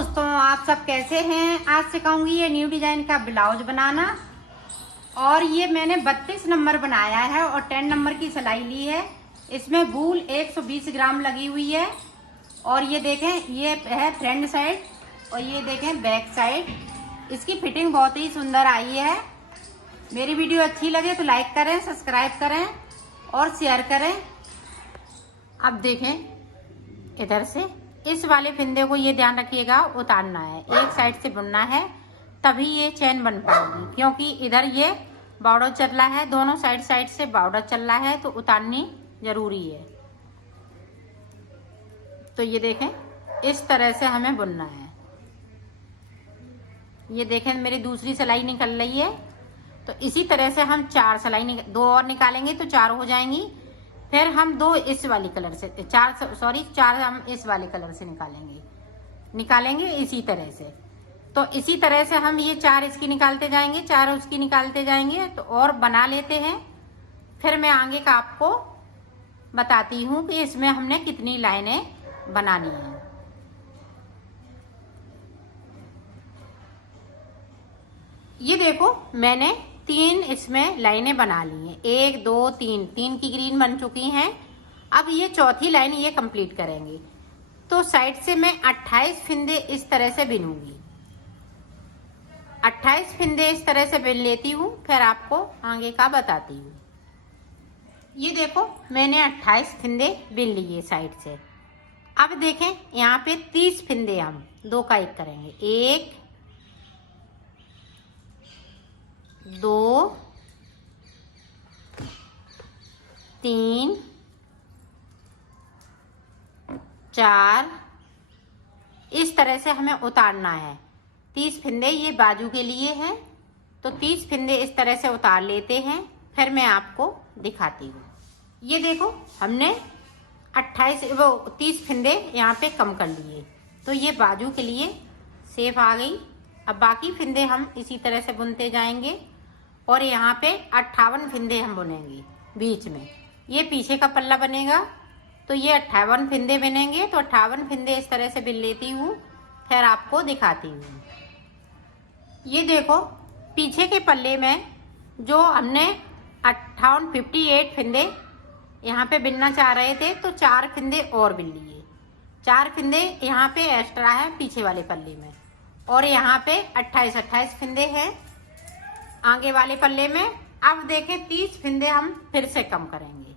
दोस्तों, आप सब कैसे हैं। आज सिखाऊंगी ये न्यू डिजाइन का ब्लाउज बनाना। और ये मैंने 32 नंबर बनाया है और 10 नंबर की सिलाई ली है। इसमें वूल 120 ग्राम लगी हुई है। और ये देखें, ये है फ्रंट साइड और ये देखें बैक साइड। इसकी फिटिंग बहुत ही सुंदर आई है। मेरी वीडियो अच्छी लगे तो लाइक करें, सब्सक्राइब करें और शेयर करें। अब देखें, इधर से इस वाले फिंदे को ये ध्यान रखिएगा, उतारना है, एक साइड से बुनना है, तभी ये चैन बन पाएगी। क्योंकि इधर ये बॉर्डर चल रहा है, दोनों साइड से बॉर्डर चल रहा है, तो उतारनी जरूरी है। तो ये देखें, इस तरह से हमें बुनना है। ये देखें, मेरी दूसरी सिलाई निकल रही है। तो इसी तरह से हम 4 सिलाई दो और निकालेंगे तो 4 हो जाएंगी। फिर हम 2 इस वाली कलर से, 4 हम इस वाले कलर से निकालेंगे इसी तरह से। तो इसी तरह से हम ये 4 इसकी निकालते जाएंगे, 4 उसकी निकालते जाएंगे, तो और बना लेते हैं। फिर मैं आगे का आपको बताती हूँ कि इसमें हमने कितनी लाइनें बनानी है। ये देखो, मैंने 3 इसमें लाइनें बना ली हैं। 1 2 3 की ग्रीन बन चुकी हैं। अब ये चौथी लाइन ये कंप्लीट करेंगे। तो साइड से मैं 28 फिंदे इस तरह से बिनूंगी। 28 फिंदे इस तरह से बिन लेती हूँ, फिर आपको आगे का बताती हूँ। ये देखो, मैंने 28 फिंदे बिन लिए साइड से। अब देखें, यहाँ पे 30 फिंदे हम 2 का 1 करेंगे। 1 2 3 4 इस तरह से हमें उतारना है। 30 फिंदे ये बाजू के लिए हैं, तो 30 फिंदे इस तरह से उतार लेते हैं। फिर मैं आपको दिखाती हूँ। ये देखो, हमने 30 फिंदे यहाँ पे कम कर लिए, तो ये बाजू के लिए सेफ आ गई। अब बाकी फिंदे हम इसी तरह से बुनते जाएंगे और यहाँ पे 58 फिंदे हम बुनेंगे बीच में। ये पीछे का पल्ला बनेगा, तो ये 58 फिंदे बनेंगे। तो 58 फिंदे इस तरह से बिन लेती हूँ, फिर आपको दिखाती हूँ। ये देखो, पीछे के पल्ले में जो हमने 58 फिंदे यहाँ पे बिनना चाह रहे थे, तो 4 फिंदे और बिन लिए। 4 फिंदे यहाँ पे एक्स्ट्रा है पीछे वाले पल्ले में, और यहाँ पे 28 फिंदे हैं आगे वाले पल्ले में। अब देखें, 30 फिंदे हम फिर से कम करेंगे।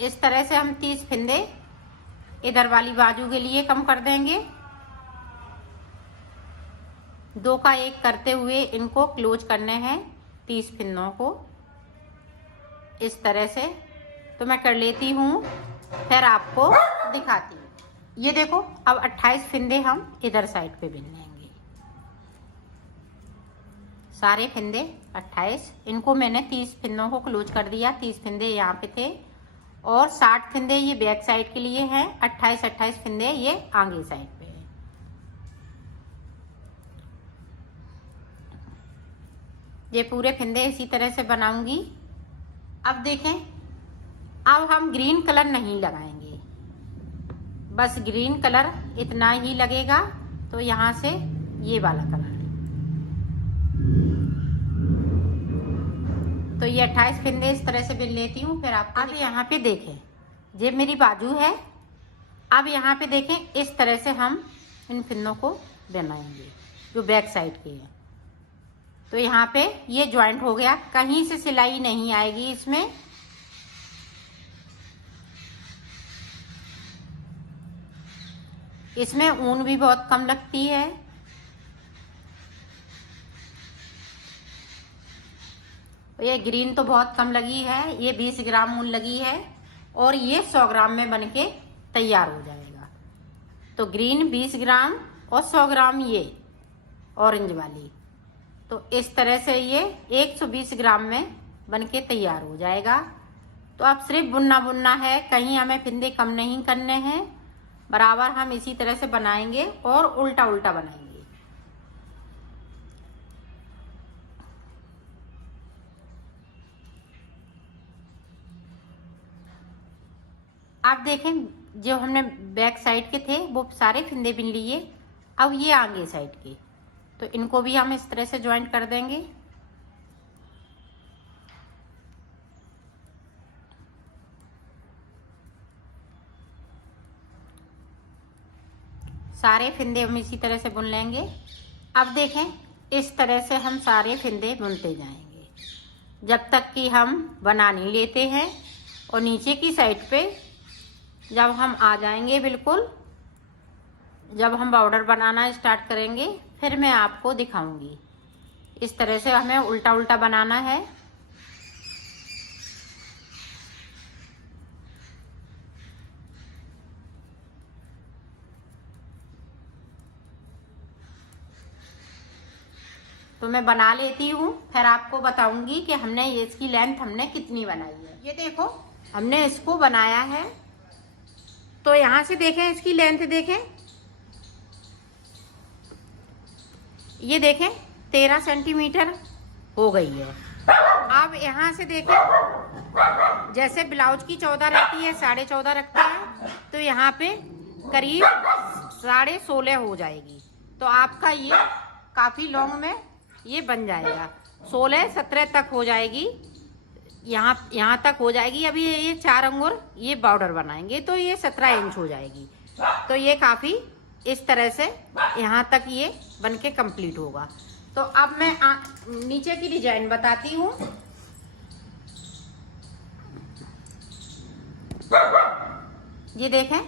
इस तरह से हम 30 फिंदे इधर वाली बाजू के लिए कम कर देंगे। 2 का 1 करते हुए इनको क्लोज करने हैं, 30 फिंदों को इस तरह से। तो मैं कर लेती हूँ, फिर आपको दिखाती हूँ। ये देखो, अब 28 फिंदे हम इधर साइड पे बिन लेंगे। सारे फिंदे 28, इनको मैंने 30 फिंदों को क्लोज कर दिया। 30 फिंदे यहाँ पे थे और 60 फिंदे ये बैक साइड के लिए हैं। 28 फिंदे ये आगे साइड पे है। ये पूरे फिंदे इसी तरह से बनाऊंगी। अब देखें, अब हम ग्रीन कलर नहीं लगाएंगे, बस ग्रीन कलर इतना ही लगेगा। तो यहाँ से ये वाला कलर, तो ये 28 फिंदे इस तरह से बिन लेती हूँ, फिर आप। अब यहाँ पे देखें, ये मेरी बाजू है। अब यहाँ पे देखें, इस तरह से हम इन फिंदों को बनाएंगे जो बैक साइड के हैं। तो यहाँ पे ये ज्वाइंट हो गया, कहीं से सिलाई नहीं आएगी इसमें। इसमें ऊन भी बहुत कम लगती है। ये ग्रीन तो बहुत कम लगी है, ये 20 ग्राम ऊन लगी है और ये 100 ग्राम में बनके तैयार हो जाएगा। तो ग्रीन 20 ग्राम और 100 ग्राम ये ऑरेंज वाली, तो इस तरह से ये 120 ग्राम में बनके तैयार हो जाएगा। तो अब सिर्फ बुनना है, कहीं हमें फिंदे कम नहीं करने हैं, बराबर हम इसी तरह से बनाएंगे और उल्टा बनाएंगे। आप देखें जो हमने बैक साइड के थे वो सारे फिंदे बिन लिए। अब ये आगे साइड के, तो इनको भी हम इस तरह से ज्वाइंट कर देंगे। सारे फिंदे हम इसी तरह से बुन लेंगे। अब देखें इस तरह से हम सारे फिंदे बुनते जाएंगे जब तक कि हम बना नहीं लेते हैं। और नीचे की साइड पे जब हम आ जाएंगे, बिल्कुल जब हम बॉर्डर बनाना स्टार्ट करेंगे, फिर मैं आपको दिखाऊंगी। इस तरह से हमें उल्टा उल्टा बनाना है। तो मैं बना लेती हूँ, फिर आपको बताऊंगी कि हमने इसकी लेंथ हमने कितनी बनाई है। ये देखो हमने इसको बनाया है, तो यहाँ से देखें इसकी लेंथ देखें, ये देखें 13 सेंटीमीटर हो गई है। अब यहाँ से देखें जैसे ब्लाउज की 14 रहती है, 14.5 रखते हैं, तो यहाँ पे करीब 16.5 हो जाएगी। तो आपका ये काफ़ी लॉन्ग में ये बन जाएगा, 16-17 तक हो जाएगी। यहाँ तक हो जाएगी। अभी ये 4 अंगुर ये बॉर्डर बनाएंगे तो ये 17 इंच हो जाएगी। तो ये काफ़ी इस तरह से यहाँ तक ये बन के कंप्लीट होगा। तो अब मैं नीचे की डिजाइन बताती हूँ। ये देखें,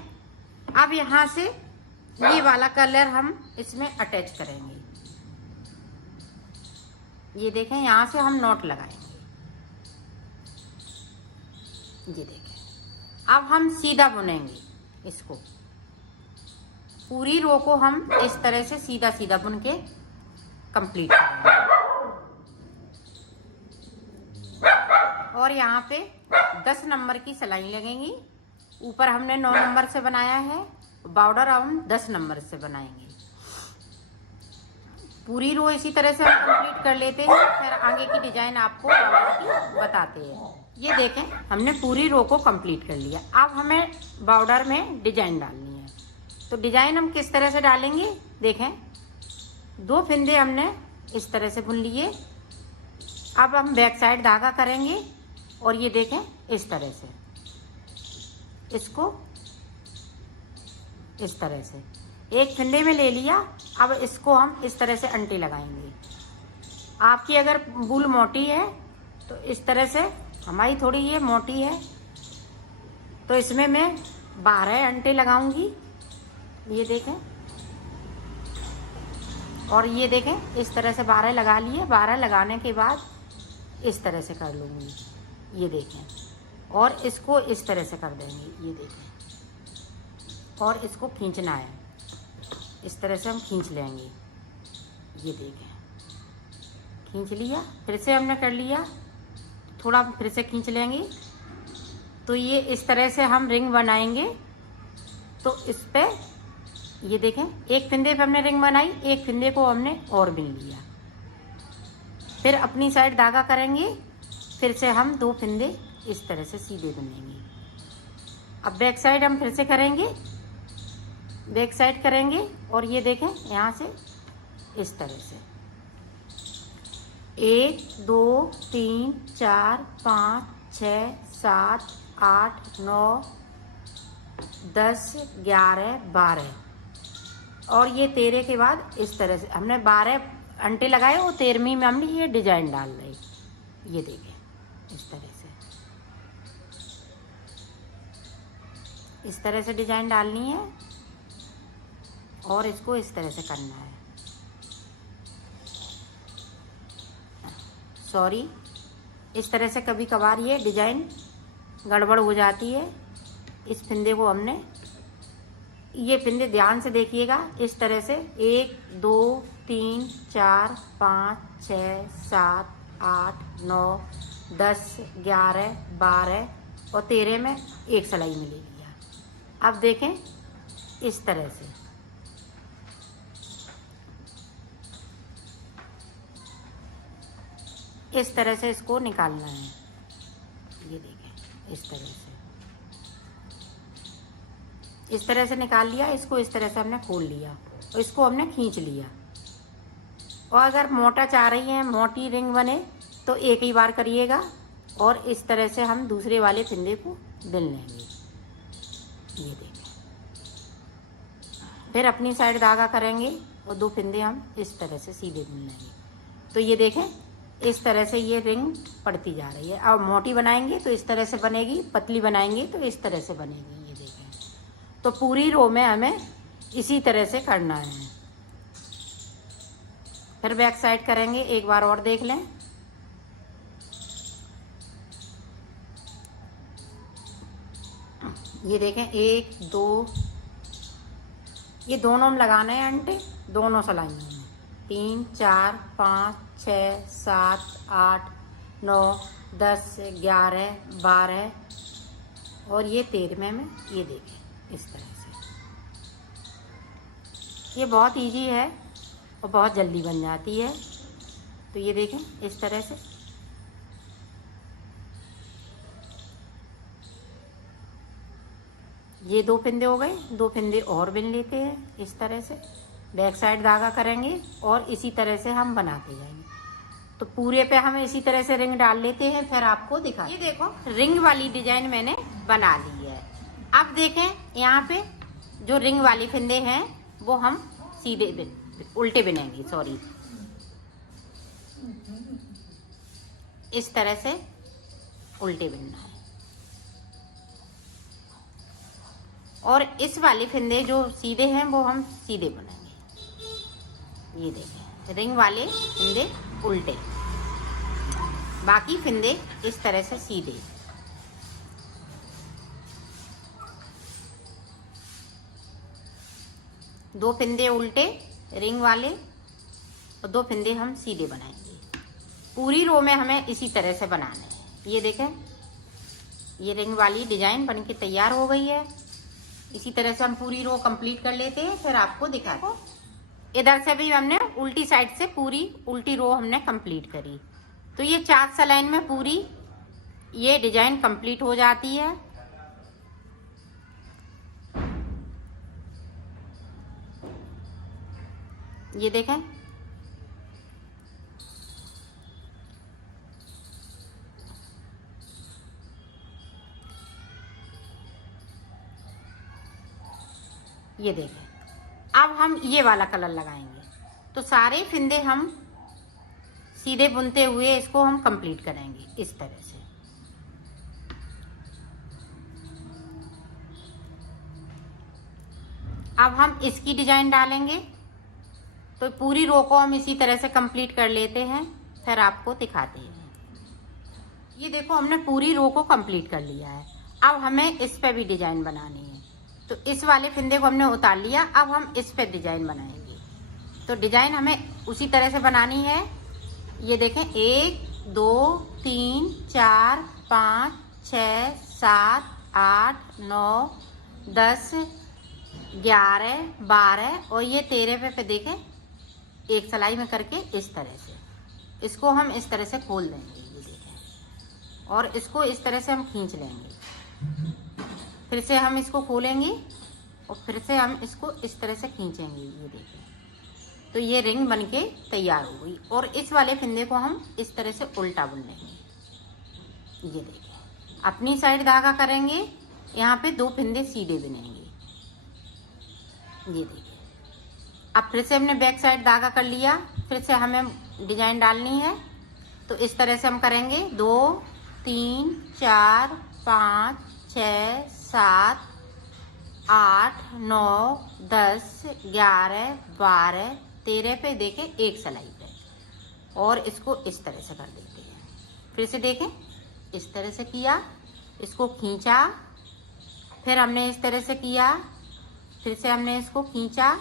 अब यहाँ से ये वाला कलर हम इसमें अटैच करेंगे। ये देखें यहाँ से हम नॉट लगाएंगे। ये देखें अब हम सीधा बुनेंगे इसको। पूरी रो को हम इस तरह से सीधा सीधा बुन के कंप्लीट करेंगे। और यहाँ पे 10 नंबर की सिलाई लगेंगी। ऊपर हमने 9 नंबर से बनाया है, बॉर्डर हम 10 नंबर से बनाएंगे। पूरी रो इसी तरह से हम कंप्लीट कर लेते हैं, फिर आगे की डिजाइन आपको बॉर्डर की बताते हैं। ये देखें हमने पूरी रो को कंप्लीट कर लिया। अब हमें बॉर्डर में डिजाइन डालनी है। तो डिजाइन हम किस तरह से डालेंगे, देखें 2 फिंदे हमने इस तरह से बुन लिए। अब हम बैक साइड धागा करेंगे और ये देखें इस तरह से, इसको इस तरह से एक फिंदे में ले लिया। अब इसको हम इस तरह से अंटे लगाएंगे। आपकी अगर बूल मोटी है तो इस तरह से, हमारी थोड़ी ये मोटी है तो इसमें मैं 12 अंटे लगाऊंगी। ये देखें, और ये देखें इस तरह से 12 लगा लिए। 12 लगाने के बाद इस तरह से कर लूँगी। ये देखें, और इसको इस तरह से कर देंगे। ये देखें, और इसको खींचना है, इस तरह से हम खींच लेंगे। ये देखें खींच लिया, फिर से हमने कर लिया, थोड़ा फिर से खींच लेंगे। तो ये इस तरह से हम रिंग बनाएंगे। तो इस पे ये देखें एक फिंदे पे हमने रिंग बनाई, एक फिंदे को हमने और बिन लिया। फिर अपनी साइड धागा करेंगे, फिर से हम 2 फिंदे इस तरह से सीधे बुनेंगे। अब बैक साइड हम फिर से करेंगे, बैक साइड करेंगे और ये देखें यहाँ से इस तरह से 1 2 3 4 5 6 7 8 9 10 11 12 और ये 13 के बाद इस तरह से हमने 12 अंटे लगाए और 13वीं में हमने ये डिजाइन डाल रहे। ये देखें इस तरह से, इस तरह से डिजाइन डालनी है और इसको इस तरह से करना है। सॉरी, इस तरह से कभी कभार ये डिजाइन गड़बड़ हो जाती है। इस फिंदे को हमने, ये फिंदे ध्यान से देखिएगा, इस तरह से 1 2 3 4 5 6 7 8 9 10 11 12 और 13 में एक सिलाई मिलेगी। अब देखें इस तरह से, इस तरह से इसको निकालना है। ये देखें इस तरह से, इस तरह से निकाल लिया, इसको इस तरह से हमने खोल लिया और इसको हमने खींच लिया। और अगर मोटा चाह रही हैं, मोटी रिंग बने, तो एक ही बार करिएगा और इस तरह से हम दूसरे वाले फिंदे को बिन लेंगे। ये देखें, फिर अपनी साइड धागा करेंगे और 2 फिंदे हम इस तरह से सीधे बिन लेंगे। तो ये देखें, इस तरह से ये रिंग पड़ती जा रही है। अब मोटी बनाएंगे तो इस तरह से बनेगी, पतली बनाएंगे तो इस तरह से बनेगी। ये देखें, तो पूरी रो में हमें इसी तरह से करना है। फिर बैक साइड करेंगे, एक बार और देख लें। ये देखें, 1 2, ये दोनों में लगाना है अंटे, दोनों सिलाइयों में। 3 4 5 6 7 8 9 10 11 12 और ये 13वें में। ये देखें इस तरह से। ये बहुत इजी है और बहुत जल्दी बन जाती है। तो ये देखें इस तरह से। ये 2 फिंदे हो गए, 2 फिंदे और बिन लेते हैं इस तरह से। बैक साइड धागा करेंगे और इसी तरह से हम बनाते जाएंगे। तो पूरे पे हम इसी तरह से रिंग डाल लेते हैं, फिर आपको दिखा। ये देखो, रिंग वाली डिजाइन मैंने बना ली है। अब देखें, यहाँ पे जो रिंग वाली फिंदे हैं वो हम सीधे उल्टे बिनेंगे, सॉरी, इस तरह से उल्टे बिनना है। और इस वाले फिंदे जो सीधे हैं वो हम सीधे बनाएंगे। ये देखें, रिंग वाले फिंदे उल्टे, बाकी फिंदे इस तरह से सीधे। दो फिंदे उल्टे रिंग वाले और 2 फिंदे हम सीधे बनाएंगे। पूरी रो में हमें इसी तरह से बनाना है। ये देखें, ये रिंग वाली डिजाइन बनके तैयार हो गई है। इसी तरह से हम पूरी रो कंप्लीट कर लेते हैं, फिर आपको दिखाते हैं। इधर से भी हमने उल्टी साइड से पूरी उल्टी रो हमने कंप्लीट करी। तो ये 4 सलाइन में पूरी ये डिजाइन कंप्लीट हो जाती है। ये देखें, ये देखें। अब हम ये वाला कलर लगाएंगे। तो सारे फिंदे हम सीधे बुनते हुए इसको हम कंप्लीट करेंगे इस तरह से। अब हम इसकी डिजाइन डालेंगे। तो पूरी रो को हम इसी तरह से कंप्लीट कर लेते हैं, फिर आपको दिखाते हैं। ये देखो, हमने पूरी रो को कंप्लीट कर लिया है। अब हमें इस पे भी डिजाइन बनानी है। तो इस वाले फिंदे को हमने उतार लिया, अब हम इस पे डिजाइन बनाएंगे। तो डिजाइन हमें उसी तरह से बनानी है। ये देखें, 1 2 3 4 5 6 7 8 9 10 11 12 और ये 13 पे देखें, एक सिलाई में करके इस तरह से इसको हम इस तरह से खोल देंगे। ये देखें, और इसको इस तरह से हम खींच लेंगे। फिर से हम इसको खोलेंगे और फिर से हम इसको इस तरह से खींचेंगे। ये देखें, तो ये रिंग बनके तैयार हो गई। और इस वाले फिंदे को हम इस तरह से उल्टा बुन लेंगे। ये देखें, अपनी साइड धागा करेंगे, यहाँ पे 2 फिंदे सीधे बुनेंगे। ये देखिए, अब फिर से हमने बैक साइड धागा कर लिया, फिर से हमें डिजाइन डालनी है। तो इस तरह से हम करेंगे 2 3 4 5 6 7 8 9 10 11 12 13 पे देखें एक सिलाई पे, और इसको इस तरह से कर देते हैं। फिर से देखें, इस तरह से किया, इसको खींचा, फिर हमने इस तरह से किया, फिर से हमने इसको खींचा,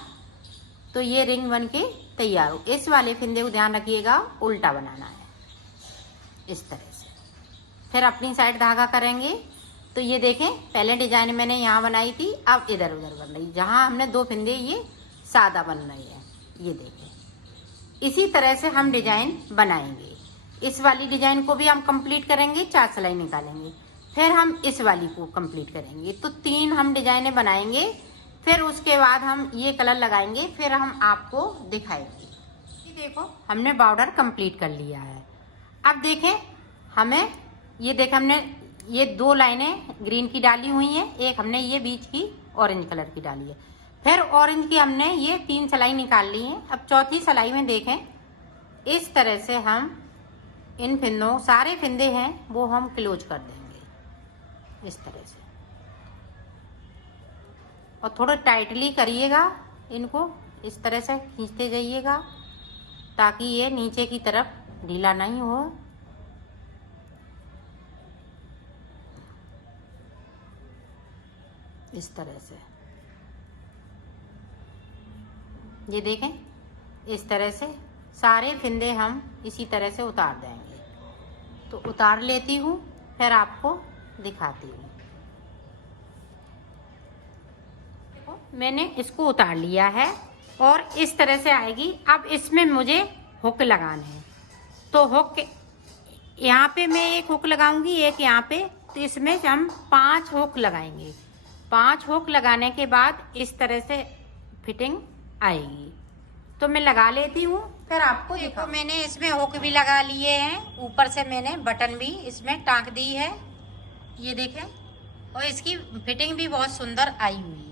तो ये रिंग बन के तैयार हो। इस वाले फिंदे को ध्यान रखिएगा, उल्टा बनाना है इस तरह से। फिर अपनी साइड धागा करेंगे। तो ये देखें, पहले डिजाइन मैंने यहाँ बनाई थी, अब इधर उधर बन रही। जहाँ हमने 2 फिंदे ये सादा बन रही है। ये देखें, इसी तरह से हम डिजाइन बनाएंगे। इस वाली डिजाइन को भी हम कंप्लीट करेंगे, 4 सिलाई निकालेंगे। फिर हम इस वाली को कंप्लीट करेंगे। तो 3 हम डिजाइनें बनाएंगे, फिर उसके बाद हम ये कलर लगाएंगे, फिर हम आपको दिखाएंगे। ये देखो हमने बॉर्डर कंप्लीट कर लिया है। अब देखें हमें ये देखें हमने ये 2 लाइनें ग्रीन की डाली हुई हैं, एक हमने ये बीच की ऑरेंज कलर की डाली है, फिर ऑरेंज की हमने ये 3 सिलाई निकाल ली है। अब चौथी सिलाई में देखें इस तरह से हम इन फिंदों, सारे फिंदे हैं वो हम क्लोज कर देंगे इस तरह से, और थोड़ा टाइटली करिएगा, इनको इस तरह से खींचते जाइएगा ताकि ये नीचे की तरफ ढीला नहीं हो। इस तरह से ये देखें, इस तरह से सारे फिंदे हम इसी तरह से उतार देंगे। तो उतार लेती हूँ, फिर आपको दिखाती हूँ। देखो मैंने इसको उतार लिया है और इस तरह से आएगी। अब इसमें मुझे हुक लगाने हैं, तो हुक यहाँ पे मैं एक हुक लगाऊंगी, एक यहाँ पे, तो इसमें हम 5 हुक लगाएंगे। 5 हुक लगाने के बाद इस तरह से फिटिंग आएगी। तो मैं लगा लेती हूँ, फिर आपको देखो। मैंने इसमें हुक भी लगा लिए हैं, ऊपर से मैंने बटन भी इसमें टांक दी है, ये देखें, और इसकी फिटिंग भी बहुत सुंदर आई हुई है।